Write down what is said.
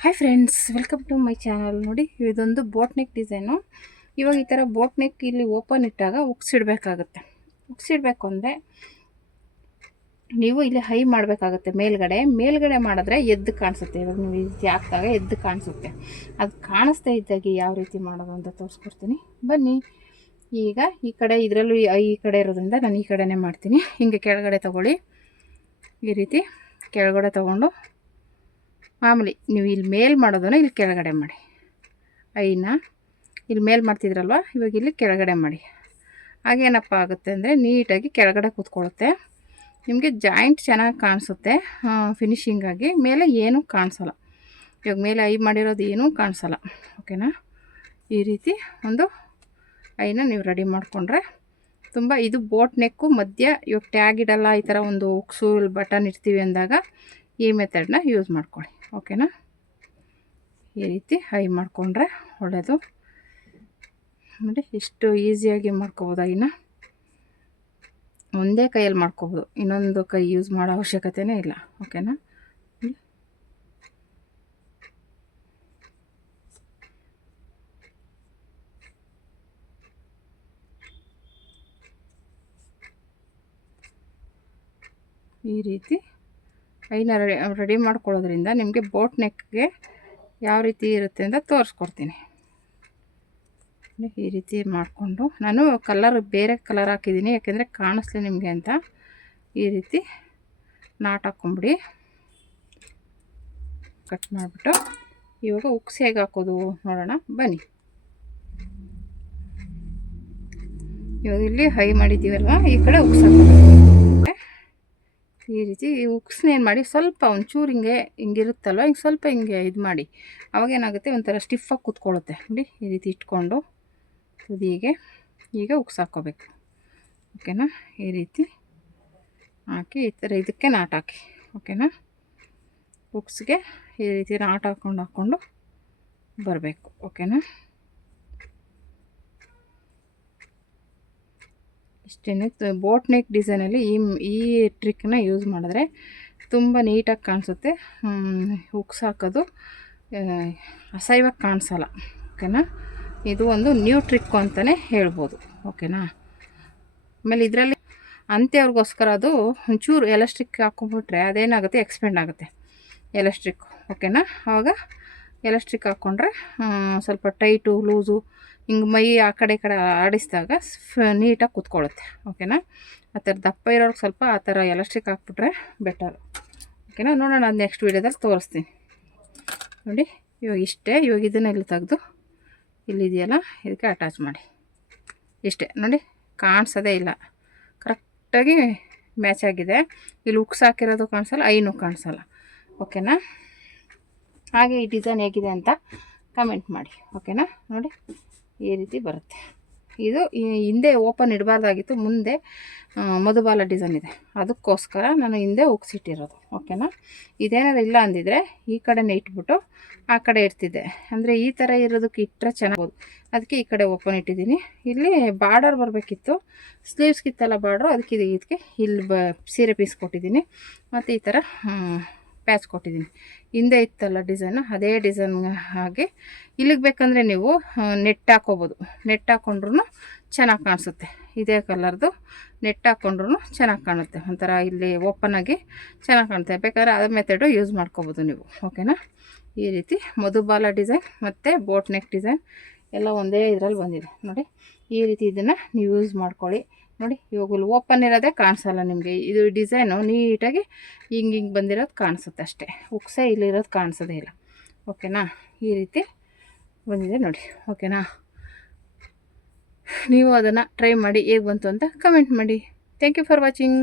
Hi friends, welcome to my channel. ನೋಡಿ, ಇದೊಂದು boat neck design. ಇವಾಗ ಈ ಥರ ಬೋಟ್ ನೆಕ್ ಇಲ್ಲಿ ಓಪನ್ ಇಟ್ಟಾಗ ಉಕ್ಸಿಡಬೇಕಾಗುತ್ತೆ. ಉಕ್ಸಿಡಬೇಕು ಅಂದರೆ ನೀವು ಇಲ್ಲಿ ಹೈ ಮಾಡಬೇಕಾಗುತ್ತೆ. ಮೇಲ್ಗಡೆ ಮಾಡಿದ್ರೆ ಎದ್ದು ಕಾಣಿಸುತ್ತೆ. ಇವಾಗ ನೀವು ಇದು ಹಾಕಿದಾಗ ಎದ್ದು ಕಾಣಿಸುತ್ತೆ. ಅದು ಕಾಣಿಸ್ತಾ ಇದ್ದಾಗೆ ಯಾವ ರೀತಿ ಮಾಡೋದು ಅಂತ ತೋರಿಸ್ಕೊಡ್ತೀನಿ, ಬನ್ನಿ. ಈಗ ಈ ಕಡೆ ಇದರಲ್ಲೂ ಈ ಕಡೆ ಇರೋದ್ರಿಂದ ನಾನು ಈ ಕಡೆನೇ ಮಾಡ್ತೀನಿ. ಹಿಂಗೆ ಕೆಳಗಡೆ ತೊಗೊಳ್ಳಿ. ಈ ರೀತಿ ಕೆಳಗಡೆ ತೊಗೊಂಡು ಮಾಮೂಲಿ ನೀವು ಇಲ್ಲಿ ಮೇಲ್ ಮಾಡೋದನ್ನು ಇಲ್ಲಿ ಕೆಳಗಡೆ ಮಾಡಿ. ಐನ ಇಲ್ಲಿ ಮೇಲ್ ಮಾಡ್ತಿದ್ರಲ್ವ, ಇವಾಗ ಇಲ್ಲಿ ಕೆಳಗಡೆ ಮಾಡಿ. ಹಾಗೇನಪ್ಪ ಆಗುತ್ತೆ ಅಂದರೆ ನೀಟಾಗಿ ಕೆಳಗಡೆ ಕೂತ್ಕೊಳ್ಳುತ್ತೆ. ನಿಮಗೆ ಜಾಯಿಂಟ್ ಚೆನ್ನಾಗಿ ಕಾಣಿಸುತ್ತೆ. ಫಿನಿಶಿಂಗಾಗಿ ಮೇಲೆ ಏನೂ ಕಾಣಿಸಲ್ಲ. ಇವಾಗ ಮೇಲೆ ಐ ಮಾಡಿರೋದು ಏನೂ ಕಾಣಿಸಲ್ಲ. ಓಕೆನಾ? ಈ ರೀತಿ ಒಂದು ಐನ ನೀವು ರೆಡಿ ಮಾಡಿಕೊಂಡ್ರೆ ತುಂಬ ಇದು ಬೋಟ್ ನೆಕ್ಕು ಮಧ್ಯ ಇವಾಗ ಟ್ಯಾಗ್ ಇಡಲ್ಲ, ಈ ಥರ ಒಂದು ಉಕ್ಸು ಇಲ್ಲಿ ಬಟನ್ ಇಡ್ತೀವಿ ಅಂದಾಗ ಈ ಮೆಥಡ್ನ ಯೂಸ್ ಮಾಡ್ಕೊಳ್ಳಿ. ಓಕೆನಾ? ಈ ರೀತಿ ಹೈ ಮಾಡಿಕೊಂಡ್ರೆ ಒಳ್ಳೆಯದು. ನೋಡಿ, ಇಷ್ಟು ಈಸಿಯಾಗಿ ಮಾಡ್ಕೋಬೋದು. ಐನ ಒಂದೇ ಕೈಯಲ್ಲಿ ಮಾಡ್ಕೋಬೋದು, ಇನ್ನೊಂದು ಕೈ ಯೂಸ್ ಮಾಡೋ ಅವಶ್ಯಕತೆಯೇ ಇಲ್ಲ. ಓಕೆನಾ? ಈ ರೀತಿ ಐನ ರೆಡಿ ಮಾಡ್ಕೊಳ್ಳೋದ್ರಿಂದ ನಿಮಗೆ ಬೋಟ್ ನೆಕ್ಗೆ ಯಾವ ರೀತಿ ಇರುತ್ತೆ ಅಂತ ತೋರಿಸ್ಕೊಡ್ತೀನಿ. ಈ ರೀತಿ ಮಾಡಿಕೊಂಡು ನಾನು ಬೇರೆ ಕಲರ್ ಹಾಕಿದ್ದೀನಿ, ಯಾಕೆಂದರೆ ಕಾಣಿಸ್ಲಿ ನಿಮಗೆ ಅಂತ. ಈ ರೀತಿ ನಾಟ್ ಹಾಕ್ಕೊಂಬಿಡಿ, ಕಟ್ ಮಾಡಿಬಿಟ್ಟು. ಇವಾಗ ಉಕ್ಸ್ ಹೇಗೆ ಹಾಕೋದು ನೋಡೋಣ, ಬನ್ನಿ. ಇವಾಗ ಇಲ್ಲಿ ಹೈ ಮಾಡಿದ್ದೀವಲ್ವ, ಈ ಕಡೆ ಉಕ್ಸ್ ಹಾಕೋದು. ಈ ರೀತಿ ಈ ಉಕ್ಸ್ನ ಏನು ಮಾಡಿ, ಸ್ವಲ್ಪ ಒಂಚೂರು ಹಿಂಗಿರುತ್ತಲ್ವ, ಹಿಂಗೆ ಸ್ವಲ್ಪ ಹಿಂಗೆ ಇದು ಮಾಡಿ. ಅವಾಗೇನಾಗುತ್ತೆ, ಒಂಥರ ಸ್ಟಿಫಾಗಿ ಕೂತ್ಕೊಳ್ಳುತ್ತೆ. ನೋಡಿ, ಈ ರೀತಿ ಇಟ್ಕೊಂಡು ತುದಿಗೆ ಈಗ ಉಕ್ಸ್ ಹಾಕ್ಕೋಬೇಕು. ಓಕೆನಾ? ಈ ರೀತಿ ಹಾಕಿ ಈ ಥರ ಇದಕ್ಕೆ ನಾಟ್ ಹಾಕಿ. ಓಕೆನಾ? ಉಕ್ಸ್ಗೆ ಈ ರೀತಿ ನಾಟ್ ಹಾಕ್ಕೊಂಡು ಬರಬೇಕು. ಓಕೆನಾ? ಇಷ್ಟೇ. ಬೋಟ್ ನೆಕ್ ಡಿಸೈನಲ್ಲಿ ಈ ಟ್ರಿಕ್ನ ಯೂಸ್ ಮಾಡಿದ್ರೆ ತುಂಬ ನೀಟಾಗಿ ಕಾಣಿಸುತ್ತೆ. ಹುಕ್ಸ್ ಹಾಕೋದು ಅಸಹ್ಯವಾಗಿ ಕಾಣಿಸಲ್ಲ. ಓಕೆನಾ? ಇದು ಒಂದು ನ್ಯೂ ಟ್ರಿಕ್ಕು ಅಂತಲೇ ಹೇಳ್ಬೋದು. ಓಕೆನಾ? ಆಮೇಲೆ ಇದರಲ್ಲಿ ಅಂತ್ಯವ್ರಿಗೋಸ್ಕರ ಅದು ಒಂಚೂರು ಎಲಾಸ್ಟಿಕ್ ಹಾಕ್ಕೊಂಬಿಟ್ರೆ ಅದೇನಾಗುತ್ತೆ, ಎಕ್ಸ್ಪೆಂಡ್ ಆಗುತ್ತೆ ಎಲಾಸ್ಟಿಕ್. ಓಕೆನಾ? ಆವಾಗ ಎಲಾಸ್ಟಿಕ್ ಹಾಕ್ಕೊಂಡ್ರೆ ಸ್ವಲ್ಪ ಟೈಟು ಲೂಸು ಹಿಂಗೆ ಮೈ ಆ ಕಡೆ ಈ ಕಡೆ ಆಡಿಸಿದಾಗ ನೀಟಾಗಿ ಕೂತ್ಕೊಳ್ಳುತ್ತೆ. ಓಕೆನಾ? ಆ ಥರ ದಪ್ಪ ಇರೋರ್ಗೆ ಸ್ವಲ್ಪ ಆ ಥರ ಎಲಾಸ್ಟಿಕ್ ಹಾಕ್ಬಿಟ್ರೆ ಬೆಟರ್. ಓಕೆನಾ? ನೋಡೋಣ, ಅದು ನೆಕ್ಸ್ಟ್ ವೀಡಿಯೋದಲ್ಲಿ ತೋರಿಸ್ತೀನಿ. ನೋಡಿ, ಇವಾಗ ಇಷ್ಟೇ. ಇವಾಗ ಇದನ್ನು ಇಲ್ಲಿ ತೆಗೆದು ಇಲ್ಲಿದೆಯಲ್ಲ, ಇದಕ್ಕೆ ಅಟ್ಯಾಚ್ ಮಾಡಿ. ಇಷ್ಟೇ. ನೋಡಿ, ಕಾಣಿಸೋದೇ ಇಲ್ಲ, ಕರೆಕ್ಟಾಗಿ ಮ್ಯಾಚ್ ಆಗಿದೆ. ಇಲ್ಲಿ ಉಕ್ಸ್ ಹಾಕಿರೋದು ಕಾಣಿಸಲ್ಲ, ಐನೂ ಕಾಣಿಸಲ್ಲ. ಓಕೆನಾ? ಹಾಗೆ ಈ ಡಿಸೈನ್ ಹೇಗಿದೆ ಅಂತ ಕಮೆಂಟ್ ಮಾಡಿ. ಓಕೆನಾ? ನೋಡಿ, ಈ ರೀತಿ ಬರುತ್ತೆ. ಇದು ಹಿಂದೆ ಓಪನ್ ಇಡಬಾರ್ದಾಗಿತ್ತು, ಮುಂದೆ ಮಧುಬಾಲ ಡಿಸೈನ್ ಇದೆ, ಅದಕ್ಕೋಸ್ಕರ ನಾನು ಹಿಂದೆ ಉಕ್ಸಿಟ್ಟಿರೋದು. ಓಕೆನಾ? ಇದೇನಾದ್ರು ಇಲ್ಲ ಅಂದಿದ್ರೆ ಈ ಕಡೆನೇ ಇಟ್ಬಿಟ್ಟು ಆ ಕಡೆ ಇಡ್ತಿದ್ದೆ. ಅಂದರೆ ಈ ಥರ ಇರೋದಕ್ಕೆ ಇಟ್ಟರೆ ಚೆನ್ನಾಗ್ಬೋದು, ಅದಕ್ಕೆ ಈ ಕಡೆ ಓಪನ್ ಇಟ್ಟಿದ್ದೀನಿ. ಇಲ್ಲಿ ಬಾರ್ಡರ್ ಬರಬೇಕಿತ್ತು, ಸ್ಲೀವ್ಸ್ಗಿತ್ತಲ್ಲ ಬಾರ್ಡ್ರು, ಅದಕ್ಕೆ ಇದಕ್ಕೆ ಇಲ್ಲಿ ಸೀರೆ ಪೀಸ್ ಕೊಟ್ಟಿದ್ದೀನಿ, ಮತ್ತು ಈ ಥರ ಪ್ಯಾಚ್ ಕೊಟ್ಟಿದ್ದೀನಿ. ಹಿಂದೆ ಇತ್ತಲ್ಲ ಡಿಸೈನು, ಅದೇ ಡಿಸೈನ್ ಹಾಗೆ ಇಲ್ಲಿಗೆ ಬೇಕಂದರೆ ನೀವು ನೆಟ್ ಹಾಕ್ಕೋಬೋದು. ನೆಟ್ ಹಾಕ್ಕೊಂಡ್ರೂ ಚೆನ್ನಾಗಿ ಕಾಣಿಸುತ್ತೆ. ಇದೇ ಕಲರ್ದು ನೆಟ್ ಹಾಕ್ಕೊಂಡ್ರೂ ಚೆನ್ನಾಗಿ ಕಾಣುತ್ತೆ. ಒಂಥರ ಇಲ್ಲಿ ಓಪನಾಗಿ ಚೆನ್ನಾಗಿ ಕಾಣುತ್ತೆ. ಬೇಕಾದ್ರೆ ಅದೇ ಮೆಥಡು ಯೂಸ್ ಮಾಡ್ಕೋಬೋದು ನೀವು. ಓಕೆನಾ? ಈ ರೀತಿ ಮಧುಬಾಲ ಡಿಸೈನ್ ಮತ್ತು ಬೋಟ್ ನೆಕ್ ಡಿಸೈನ್ ಎಲ್ಲ ಒಂದೇ ಇದರಲ್ಲಿ ಬಂದಿದೆ. ನೋಡಿ, ಈ ರೀತಿ ಇದನ್ನು ನೀವು ಯೂಸ್ ಮಾಡ್ಕೊಳ್ಳಿ. ನೋಡಿ, ಇವಾಗ ಇಲ್ಲಿ ಓಪನ್ ಇರೋದೇ ಕಾಣಿಸಲ್ಲ ನಿಮಗೆ. ಇದು ಡಿಸೈನು ನೀಟಾಗಿ ಹಿಂಗೆ ಬಂದಿರೋದು ಕಾಣಿಸುತ್ತೆ ಅಷ್ಟೇ, ಉಕ್ಸೇ ಇಲ್ಲಿರೋದು ಕಾಣಿಸೋದೇ ಇಲ್ಲ. ಓಕೆನಾ? ಈ ರೀತಿ ಬಂದಿದೆ ನೋಡಿ. ಓಕೆನಾ? ನೀವು ಅದನ್ನು ಟ್ರೈ ಮಾಡಿ, ಹೇಗೆ ಬಂತು ಅಂತ ಕಮೆಂಟ್ ಮಾಡಿ. Thank you for watching.